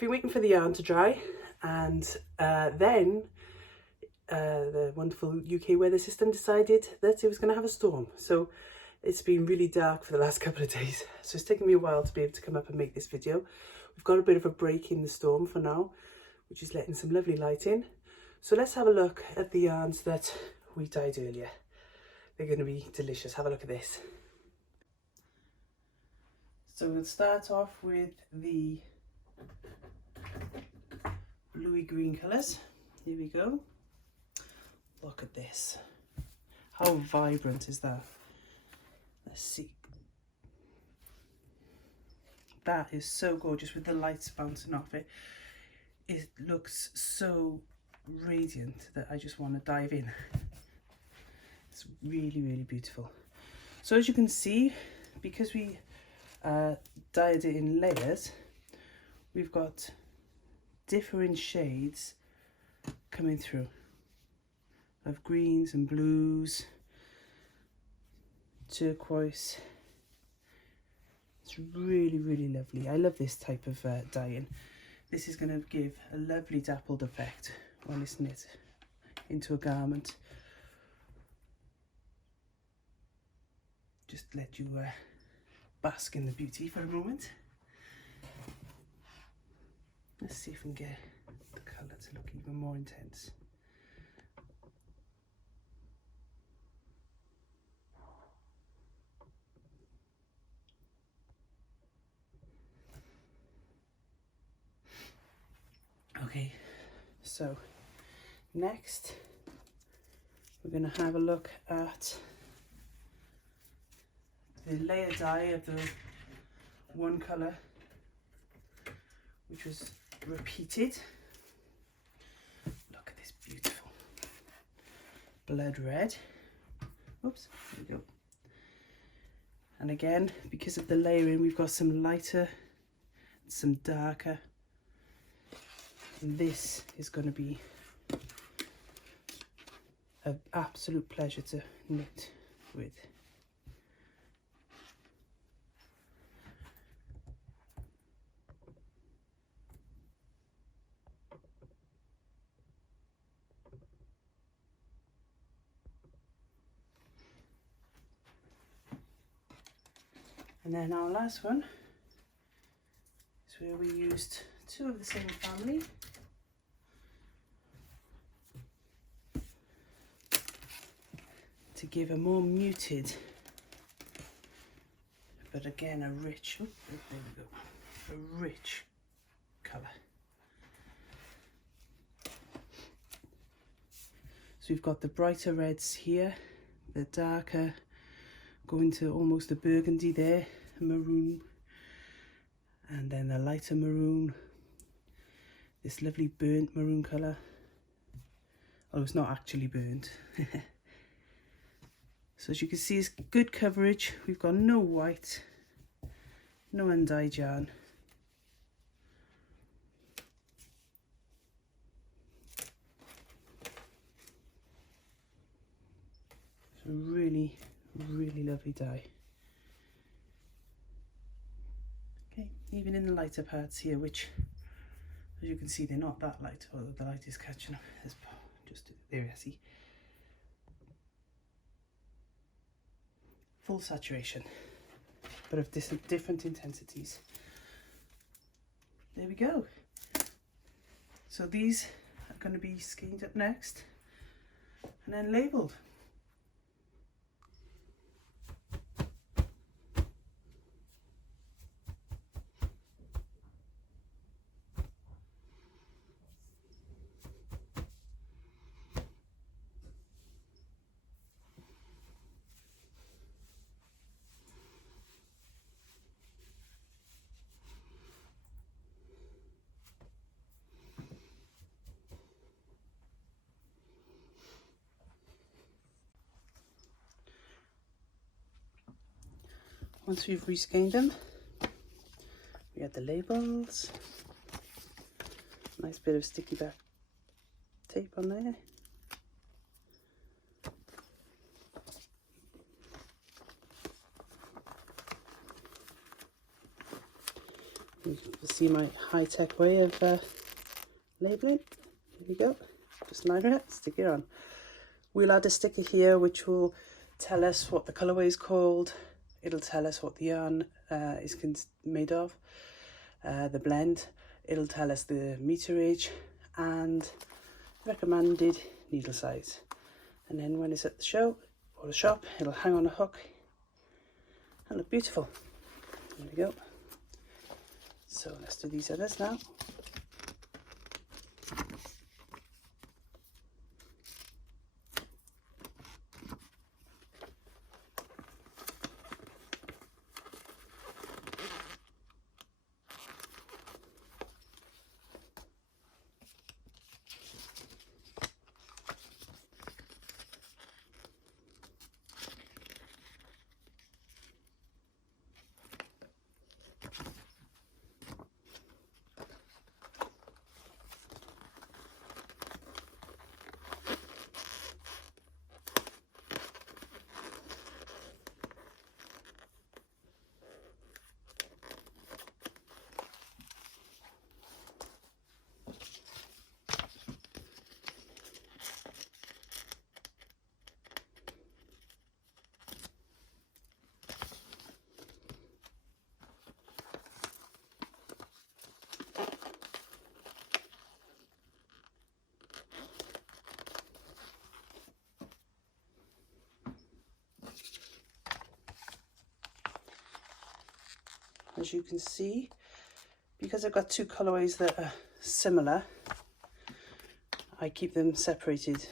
been waiting for the yarn to dry, and then the wonderful UK weather system decided that it was going to have a storm. So it's been really dark for the last couple of days. So it's taken me a while to be able to come up and make this video. We've got a bit of a break in the storm for now, which is letting some lovely light in. So let's have a look at the yarns that we dyed earlier. They're going to be delicious. Have a look at this. So we'll start off with the bluey green colours. Here we go. Look at this. How vibrant is that? Let's see. That is so gorgeous with the lights bouncing off it. It looks so radiant that I just want to dive in. It's really, really beautiful. So as you can see, because we dyed it in layers, we've got different shades coming through of greens and blues, turquoise. It's really, really lovely. I love this type of dyeing. This is going to give a lovely dappled effect when it's knit into a garment. Just let you bask in the beauty for a moment. Let's see if we can get the colour to look even more intense. Okay, so next we're going to have a look at the layer dye of the one colour, which was repeated. Look at this beautiful blood red. Oops, there we go. And again, because of the layering, we've got some lighter and some darker. And this is going to be an absolute pleasure to knit with. And then our last one is where we used two of the same family. To give a more muted, but again a rich, oh, there we go, a rich colour. So we've got the brighter reds here, the darker going to almost a burgundy there, a maroon, and then the lighter maroon, this lovely burnt maroon colour. Oh, it's not actually burnt. So as you can see, it's good coverage. We've got no white, no undyed yarn. It's a really, really lovely dye. Okay, even in the lighter parts here, which, as you can see, they're not that light, although the light is catching up. There's just there, I see. Full saturation, but of different intensities. There we go. So these are going to be skeined up next and then labelled. Once we've reskeined them, we add the labels. Nice bit of sticky back tape on there. You can see my high-tech way of labelling. Here we go. Just line it, stick it on. We'll add a sticker here which will tell us what the colourway is called. It'll tell us what the yarn is made of, the blend. It'll tell us the meterage and recommended needle size. And then when it's at the show or the shop, it'll hang on a hook and look beautiful. There we go. So let's do these others now. As you can see, because I've got two colourways that are similar, I keep them separated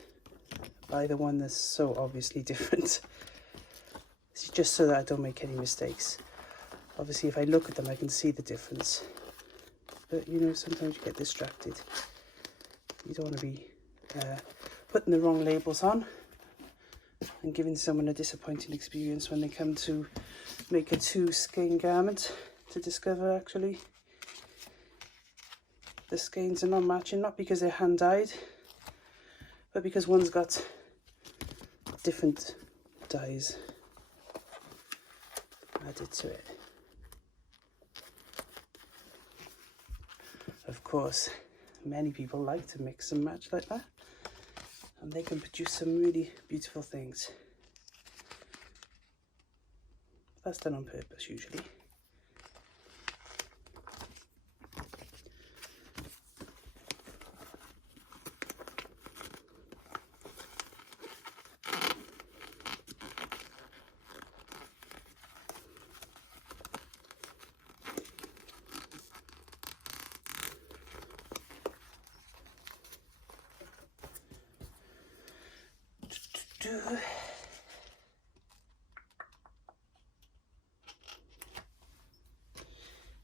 by the one that's so obviously different. It's just so that I don't make any mistakes. Obviously if I look at them I can see the difference, but you know, sometimes you get distracted. You don't want to be putting the wrong labels on and giving someone a disappointing experience when they come to make a two skein garment to discover actually the skeins are not matching, not because they're hand dyed, but because one's got different dyes added to it. Of course, many people like to mix and match like that, and they can produce some really beautiful things. That's done on purpose usually.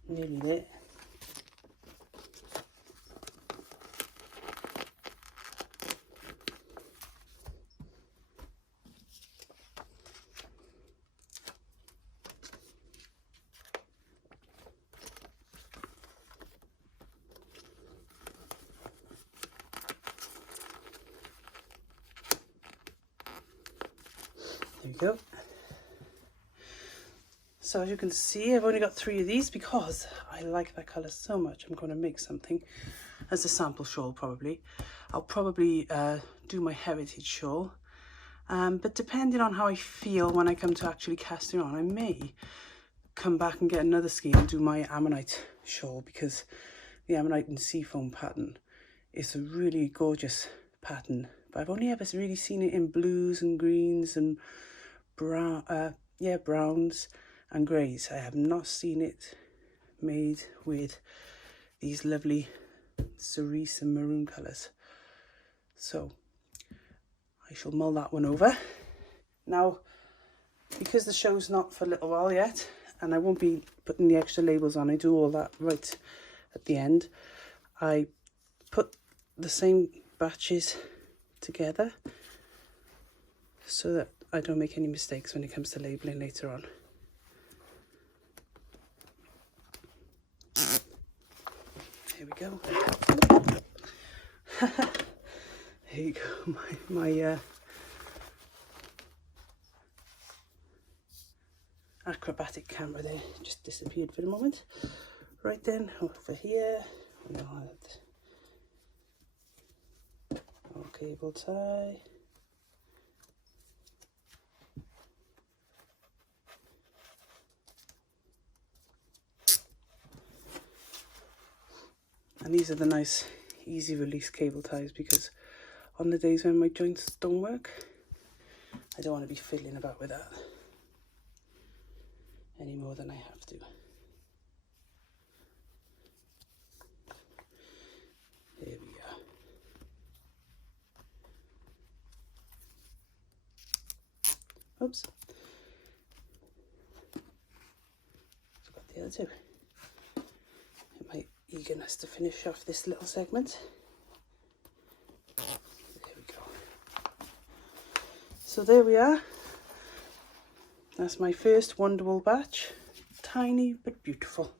Nearly there. There we go. So as you can see, I've only got 3 of these because I like that colour so much. I'm going to make something as a sample shawl probably. I'll probably do my heritage shawl. But depending on how I feel when I come to actually casting on, I may come back and get another skein and do my ammonite shawl, because the ammonite and seafoam pattern is a really gorgeous pattern. But I've only ever really seen it in blues and greens and browns and greys. I have not seen it made with these lovely cerise and maroon colours. So I shall mull that one over. Now, because the show's not for a little while yet, and I won't be putting the extra labels on, I do all that right at the end. I put the same batches together so that I don't make any mistakes when it comes to labelling later on. Here we go. Here you go, my acrobatic camera there just disappeared for a moment. Right then, over here we had our cable tie. And these are the nice easy release cable ties, because on the days when my joints don't work, I don't want to be fiddling about with that any more than I have to. There we are. Oops. Forgot the other two. In my eagerness to finish off this little segment. There we go. So there we are. That's my first Wonderwool batch. Tiny but beautiful.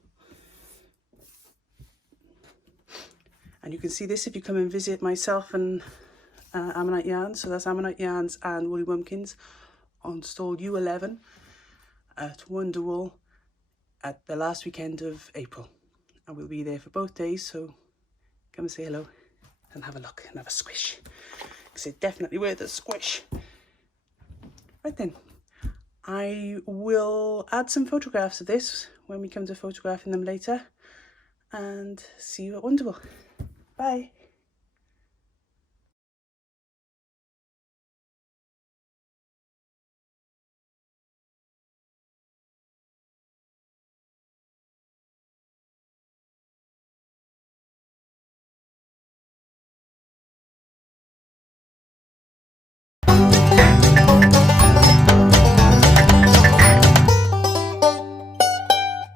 And you can see this if you come and visit myself and Ammonite Yarns. So that's Ammonite Yarns and Woolly Wumpkins on stall U11 at Wonderwool at the last weekend of April. And we'll be there for both days, so come and say hello and have a look and have a squish, because it's definitely worth a squish. Right then, I will add some photographs of this when we come to photographing them later, and see you at Wonderwool. Bye.